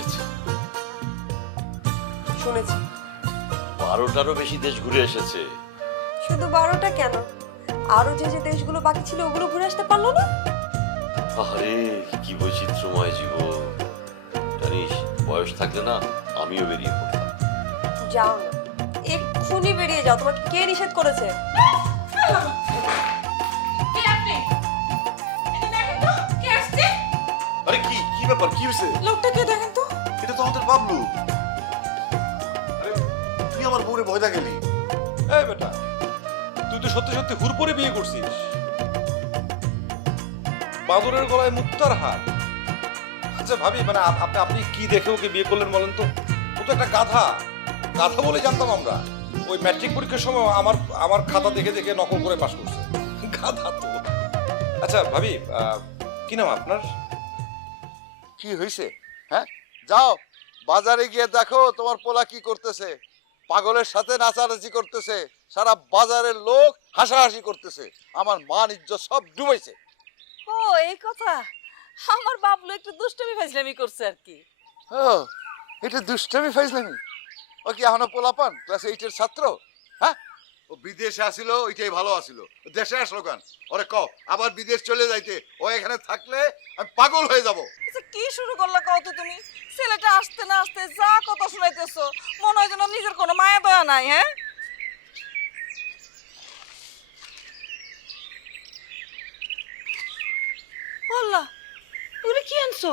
এসেছে। শুনেছি। 12টারও বেশি দেশ ঘুরে এসেছে। শুধু 12টা কেন, আরো যে যে দেশগুলো বাকি ছিল ওগুলো ঘুরে আসতে পারলো না? আরে কি বৈচিত্র্যময় জীবন। জানিস, বয়স থাকলে না আমিও বেরিয়ে পড়তাম। যাও না, এক্ষুনি বেরিয়ে যাও। তোমাকে কে নিষেধ করেছে? আরে কি কি ব্যাপার, কি হয়েছে? লোকটা কে দেখেন তো? এটা তো আমাদের বাবলু। আরে তুই আমার বউরে ভয় দেখালি। এই বেটা, তুই তো সত্যি সত্যি হুড়পড়ে বিয়ে করছিস। বাদরের গলায় মুক্তার হার। আচ্ছা ভাবি, মানে আপনি কি দেখে ওকে বিয়ে করলেন বলেন তো? ও তো একটা গাধা। গাধা বলে জানতাম আমরা। ওই ম্যাট্রিক পরীক্ষার সময় আমার খাতা দেখে দেখে নকল করে পাশ করছে। গাধা তো। আচ্ছা ভাবি, কি নাম আপনার? কি হয়েছে? হ্যাঁ, যাও বাজারে গিয়ে দেখো তোমার পোলা কি করতেছে। পাগলের সাথে নাচানাচি করতেছে, সারা বাজারের লোক হাসাহাসি করতেছে, আমার মান ইজ্জত সব ডুবাইছে। ও এই কথা। আমার বাবলু একটু দুষ্টমি ফাজলামি করছে আর কি। ও, এটা দুষ্টামি ফাইজলামি? ও কি এখনো পোলাপান, ক্লাস 8-এর ছাত্র? হ্যাঁ, ও বিদেশে আসিল, ওইটাই ভালো আসিল। দেশে আসলো কেন? ওরে কও আবার বিদেশ চলে যাইতে। ও এখানে থাকলে আমি পাগল হয়ে যাব। আচ্ছা কি শুরু করলা কও তো তুমি? ছেলেটা আসতে না আসতে যা কথা শুনাইতেছো, মনে হয় যেন নিজের কোনো মায়া দয়া নাই। হ্যাঁ, আল্লাহ, এগুলো কি আনছো?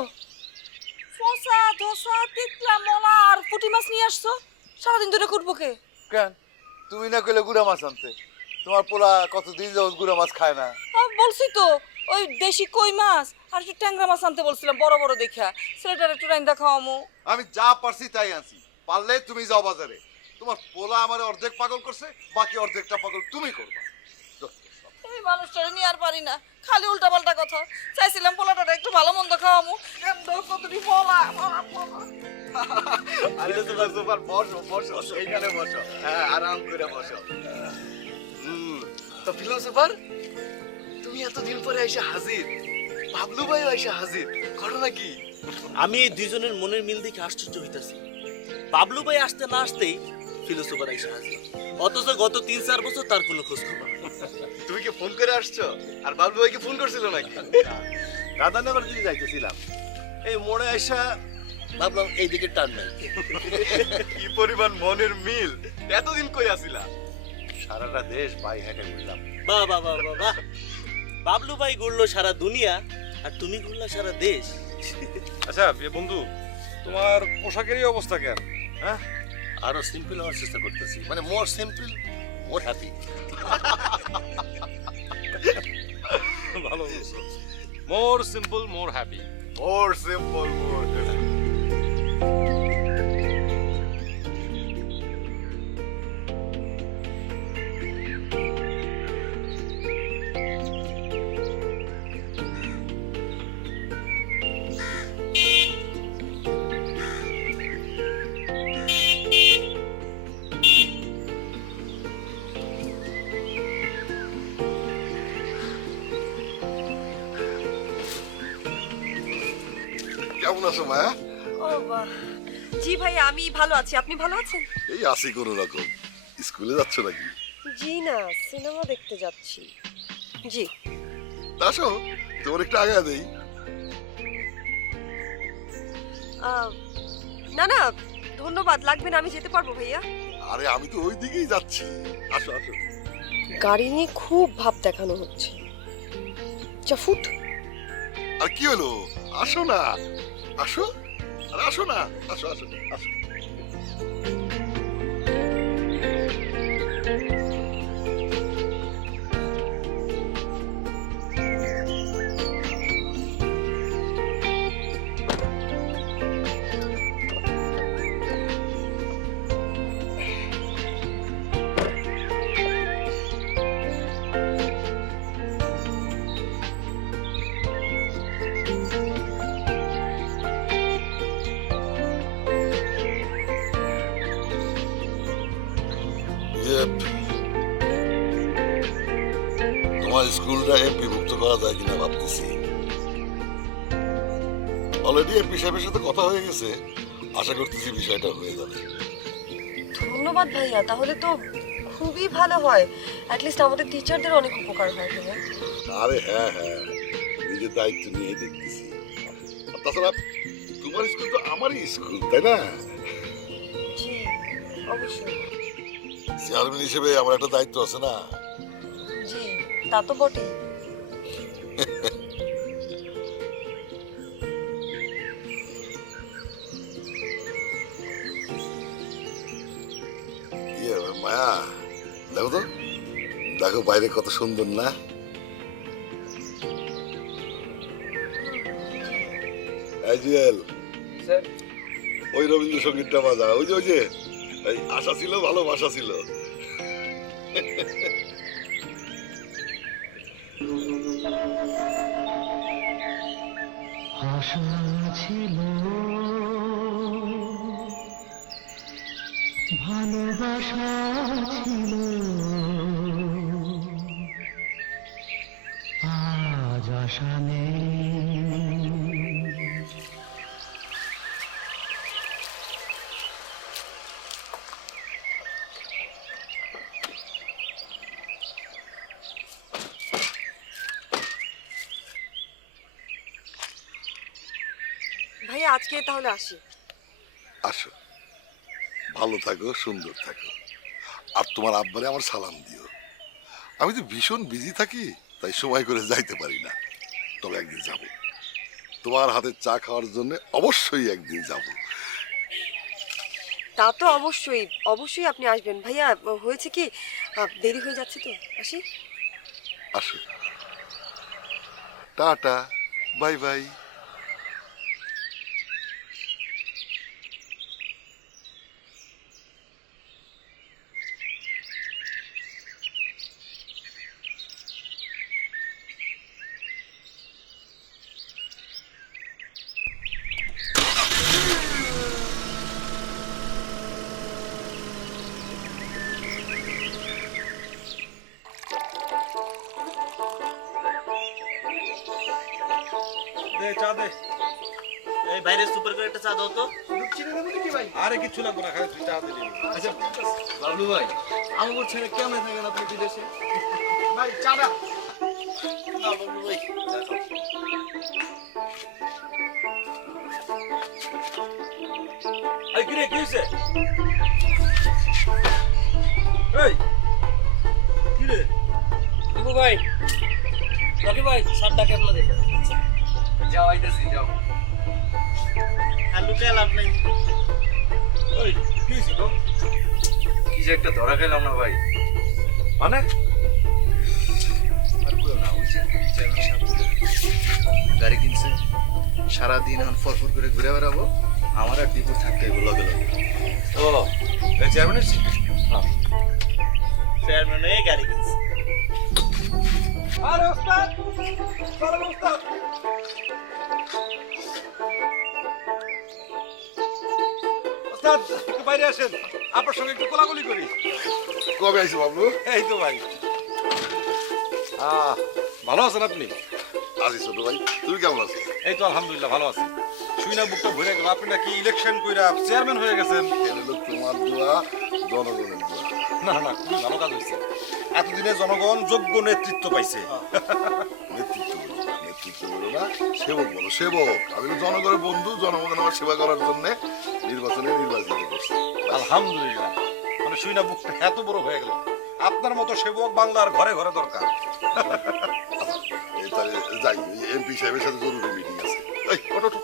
ফসা ধোসা তিতলা মলা আর পুঁটি মাছ নিয়ে আসছো। সারাদিন ধরে কুটবো কে? কেন তুমি না কইলে গুড়া মাছ আনতে? তোমার পোলা কতদিন যাবত গুড়া মাছ খায় না। বলছি তো, ওই দেশি কই মাছ আর একটু ট্যাংরা মাছ আনতে বলছিলাম, বড় বড় দেখা। ছেলেটার একটু রাইন্দা খাওয়ামু। আমি যা পারছি তাই আনছি। পারলে তুমি যাও বাজারে। তোমার পোলা আমার অর্ধেক পাগল করছে, বাকি অর্ধেকটা পাগল তুমি করবা। এই মানুষটারে নিয়ে আর পারি না, খালি উল্টা পাল্টা কথা। চাইছিলাম পোলাটারে একটু ভালো মন্দ খাওয়ামু, কতটি বলা। আরে সুপার সুপার, বসো বসো, এইখানে বসো। হ্যাঁ, আরাম করে বসো। তো ফিলোসোফার, তুমি এতদিন পরে আইসা হাজির, বাবলু ভাইও আইসা হাজির, ঘটনা কি? আমি এই দুইজনের মনের মিল দেখে আশ্চর্য হইতাছি। বাবলু ভাই আসতে না আসতেই ফিলোসোফার আইসা হাজির, অথচ গত 3-4 বছর তার কোনো খোঁজ খবর। তুমি কি ফোন করে আসছো? আর বাবলু ভাইকে ফোন করছিল নাকি? রাধানগর দিকে যাইতেছিলাম, এই মোড়ে আইসা ভাবলাম এইদিকে টান নাই। কি পরিমাণ মনের মিল! এতদিন কই আসিলা? সারাটা দেশ বাই হেঁটে ঘুরলাম। বাহ বাহ বাহ বাহ বাহ, বাবলু ভাই ঘুরলো সারা দুনিয়া আর তুমি ঘুরলা সারা দেশ। আচ্ছা বন্ধু, তোমার পোশাকেরই অবস্থা কেন? হ্যাঁ, আরো সিম্পল হওয়ার চেষ্টা করতেছি, মানে মোর সিম্পল মোর হ্যাপি। ভালো বলছো। মোর সিম্পল মোর হ্যাপি। মোর সিম্পল মোর। কেমন আছো মায়া? ও বাহ, জি ভাই আমি ভালো আছি। আপনি ভালো আছেন? এই আসি কোনো রকম। স্কুলে যাচ্ছ নাকি? জি না, সিনেমা দেখতে যাচ্ছি। জি। আসো, তোমার একটু আগে দেই। না না ধন্যবাদ, লাগবে না, আমি যেতে পারবো ভাইয়া। আরে আমি তো ওই দিকেই যাচ্ছি। আসো আসো। গাড়ি নিয়ে খুব ভাব দেখানো হচ্ছে। ফুট। আর কি হলো? আসো না, আসো। আর আসো না, আসো আসো আসো। তোমার স্কুলটা এমপি মুক্ত করা যায় কিনা ভাবতেছি। অলরেডি এমপি সাহেবের সাথে কথা হয়ে গেছে। আশা করতেছি বিষয়টা হয়ে যাবে। ধন্যবাদ ভাইয়া, তাহলে তো খুবই ভালো হয়। অ্যাটলিস্ট আমাদের টিচারদের অনেক উপকার হয় ভাইয়া। আরে হ্যাঁ হ্যাঁ, নিজের দায়িত্ব নিয়ে দেখতেছি। আর তাছাড়া তোমার স্কুল তো আমারই স্কুল, তাই না? জি অবশ্যই। চেয়ারম্যান হিসেবে আমার একটা দায়িত্ব আছে না? জি তা তো বটেই। ইয়ে মায়া, দেখো তো, দেখো বাইরে কত সুন্দর না? এই জুয়েল, ওই রবীন্দ্রসঙ্গীতটা বাজা। ওই যে ওই যে এই আশা ছিল ভালোবাসা ছিল। আশা ছিল ভালোবাসা ছিল, আজ আশা নেই। ভাইয়া আজকে তাহলে আসি। আসো, ভালো থাকো, সুন্দর থাকো। আর তোমার আব্বারে আমার সালাম দিও। আমি তো ভীষণ বিজি থাকি, তাই সময় করে যাইতে পারি না। তবে একদিন যাব, তোমার হাতের চা খাওয়ার জন্য অবশ্যই একদিন যাব। তা তো অবশ্যই অবশ্যই আপনি আসবেন ভাইয়া। হয়েছে কি, দেরি হয়ে যাচ্ছে তো, আসি। আসো, টাটা, বাই বাই। দে চা দে। এই বাইরে সুপার করে একটা চা দাও তো। আরে কিচ্ছু লাগবে না, খালি তুই চা দিলি। আচ্ছা বাবলু ভাই, আমার ছেলে কেমন থাকেন আপনি বিদেশে? ভাই চাটা। না বাবলু ভাই, চা খাও। এই কি রে, কি হইছে? এই কি রে? দিবু ভাই, রকি ভাই, সাত ডাকে আপনাদের। যাও আইতেছি, যাও। আর লুকিয়ে লাভ নেই। ওই কি হইছে তো? কি যে একটা ধরা খেলাম না ভাই। মানে আর কইও না, ওই যে চেয়ারম্যান সাহেব গাড়ি কিনছে, সারাদিন এখন ফরফর করে ঘুরে বেড়াবো, আমার আর ডিপুর থাকতে হইব লগে লগে। ও এই চেয়ারম্যান এসেছে? চেয়ারম্যান হয়ে গাড়ি কিনছে। আরে ওস্তাদ, সালাম ওস্তাদ। ওস্তাদ একটু বাইরে আসেন, আপনার সঙ্গে একটু কোলাকুলি করি। কবে আইছো বাবলু? এই তো ভাই। ভালো আছেন আপনি? আছি ছোট ভাই, তুমি কেমন আছো? এই তো আলহামদুলিল্লাহ ভালো আছি। শুই না বুকটা ভরে গেল, আপনি নাকি ইলেকশন কইরা চেয়ারম্যান হয়ে গেছেন। এটা হলো তোমার দোয়া, জনগণের দোয়া। না না, খুবই ভালো কাজ হয়েছে। এতদিনে জনগণ যোগ্য নেতৃত্ব পাইছে। নেতৃত্ব বলো না, নেতৃত্ব বলো না, সেবক বলো, সেবক। আমি তো জনগণের বন্ধু, জনগণ আমার সেবা করার জন্য নির্বাচনে নির্বাচিত করছি। আলহামদুলিল্লাহ, মানে শুই না বুকটা এত বড় হয়ে গেল। আপনার মতো সেবক বাংলার ঘরে ঘরে দরকার। এই তাহলে যাই, এমপি সাহেবের সাথে জরুরি মিটিং আছে। এই ওঠো, ওঠো।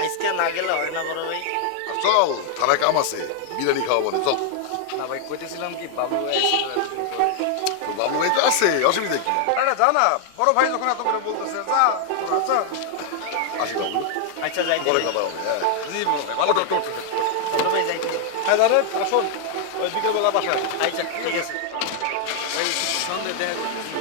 আজকে না গেলে হয় না বড় ভাই। আর চল, থানায় কাম আছে, বিরিয়ানি খাওয়া বলে, চল। না ভাই, কইতেছিলাম কি বাবলু ভাই আইছিল এতদিন পরে। তো বাবু ভাই তো আছে, অসুবিধা কি? আরে যা না, বড় ভাই যখন এত করে বলতেছে, যা তোরা যা। আসি বাবু, আচ্ছা যাই পরে কথা হবে। হ্যাঁ, জি বড় ভাই, ভালো ওঠো, থাকো। ওঠো, ওঠো। বড় ভাই যাইতে। হ্যাঁ দাঁড়ান, আসুন, ওই বিকেলবেলা বাসায়। আচ্ছা ঠিক আছে। ভাই সন্ধ্যে দেখা করতেছি।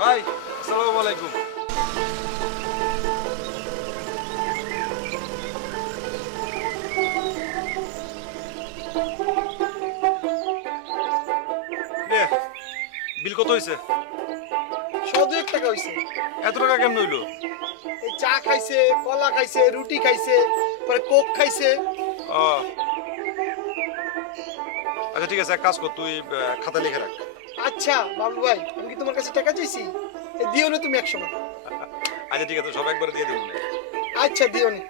ভাই আসসালামু আলাইকুম। বিল কত হয়েছে? 100 টাকা হইছে। এত টাকা কেমন হইলো? এই চা খাইছে, কলা খাইছে, রুটি খাইছে, পরে কোক খাইছে। ও আচ্ছা ঠিক আছে, এক কাজ কর, তুই খাতা লিখে রাখ। আচ্ছা বাবলু ভাই, আমি কি তোমার কাছে টাকা চাইছি? দিও না তুমি 100 টাকা। আচ্ছা ঠিক আছে, সব একবারে দিয়ে দেবো। আচ্ছা দিও না।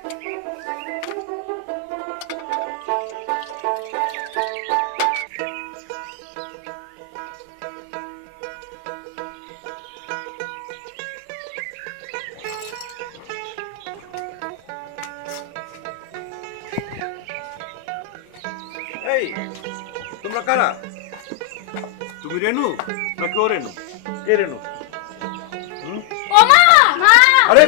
এই তোমরা কারা? তুমি রেনু না কেউ রেনু? কে রেনু? আরে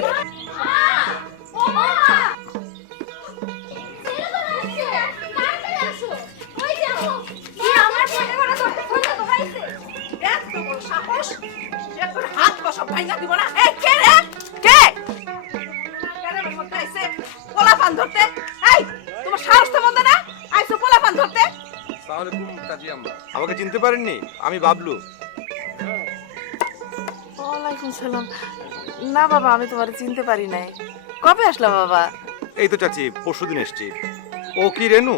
আমাকে চিনতে পারেননি? আমি বাবলু। ওয়ালাইকুম সালাম। না বাবা, আমি তোমার চিনতে পারি নাই। কবে আসলা বাবা? এই তো চাচি, পরশুদিন এসছি। ও কি রেনু?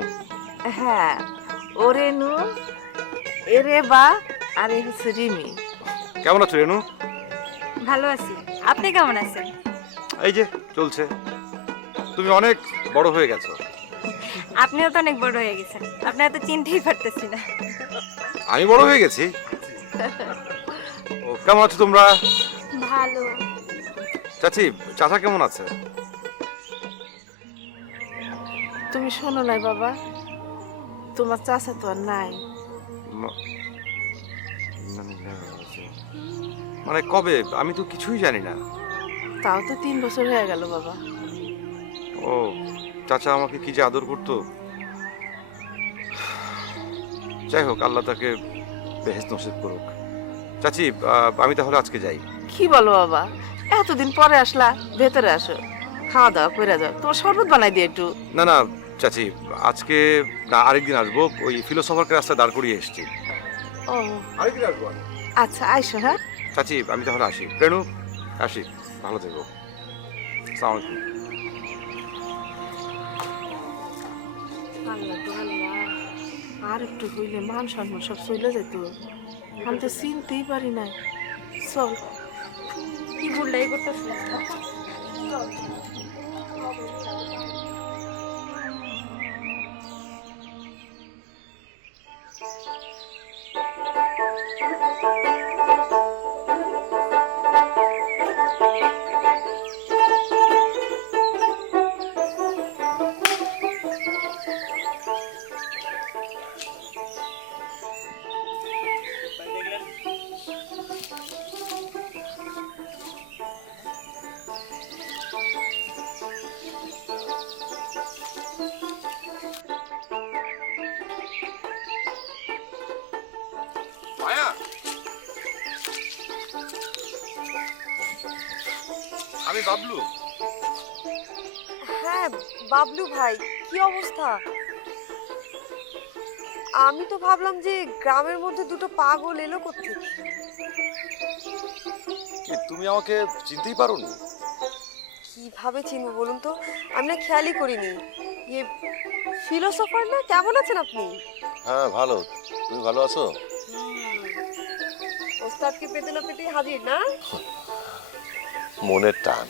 হ্যাঁ, ও রেনু, এ রেবা, আর এ হচ্ছে রিমি। কেমন আছো রেনু? ভালো আছি, আপনি কেমন আছেন? এই যে চলছে। তুমি অনেক বড় হয়ে গেছো। আপনিও তো অনেক বড় হয়ে গেছেন, আপনারা তো চিনতেই পারতেছি না। আমি বড় হয়ে গেছি। ও কেমন আছো তোমরা? ভালো। চাচি, চাচা কেমন আছে? তুমি শোনো নাই বাবা, তোমার চাচা তো আর নাই। মানে কবে? আমি তো কিছুই জানি না। তাও তো 3 বছর হয়ে গেল বাবা। ও চাচা আমাকে কি যে আদর করতো। যাই হোক, আল্লাহ তাকে বেহেশত নসিব করুক। চাচি, আমি তাহলে আজকে যাই। কি বলো বাবা, এতদিন পরে আসলা, ভেতরে আসো, খাওয়া দাওয়া করে যাও। তোমার শরবত বানাই দিই একটু। না না চাচি, আজকে না, আরেকদিন আসবো। ওই ফিলোসফারকে রাস্তায় দাঁড় করিয়ে এসছি। ও আরেকদিন আসবো। আচ্ছা, আইসো। হ্যাঁ চাচি, আমি তাহলে আসি। রেনু, আসি। ভালো থেকো। আসসালামু আলাইকুম। আল্লাহ গো আল্লাহ, আর একটু হইলে মান সম্মান সব চলে যেত। আমি তো চিনতেই পারি না। চল। কি ভুলটাই করতেছি। মায়া, আমি বাবলু। হ্যাঁ বাবলু ভাই, কি অবস্থা? আমি তো ভাবলাম যে গ্রামের মধ্যে দুটো পাগল এলো কোত্থেকে। কি তুমি আমাকে চিনতেই পারোনি? কিভাবে চিনবো বলুন তো, আমি না খেয়ালই করিনি। ইয়ে ফিলোসফার না, কেমন আছেন আপনি? হ্যাঁ ভালো, তুমি ভালো আছো? ওস্তাদকে পেতে না পেতে হাজির না? মনের টান।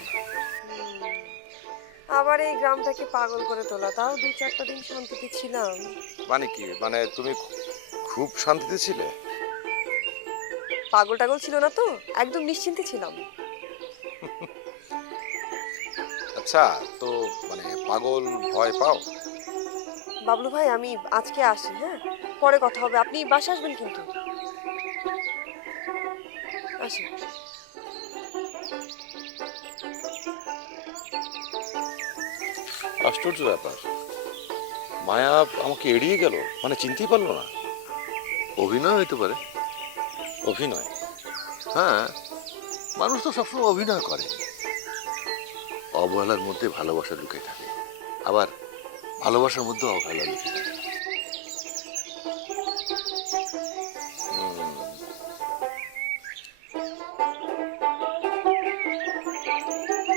আবার এই গ্রামটাকে পাগল করে তোলা, তাও 2-4টা দিন শান্তিতে ছিলাম। মানে কি? মানে তুমি খুব শান্তিতে ছিলে? পাগল টাগল ছিল না তো, একদম নিশ্চিন্তে ছিলাম। আচ্ছা, তো মানে পাগল ভয় পাও? বাবলু ভাই, আমি আজকে আসি, হ্যাঁ পরে কথা হবে। আপনি বাসা আসবেন কিন্তু। আসি। আশ্চর্য ব্যাপার, মায়া আমাকে এড়িয়ে গেল, মানে চিনতেই পারলো না। অভিনয় হইতে পারে। অভিনয়? হ্যাঁ, মানুষ তো সবসময় অভিনয় করে। অবহেলার মধ্যে ভালোবাসা লুকিয়ে থাকে, আবার ভালোবাসার মধ্যে অবহেলা লুকিয়ে থাকে।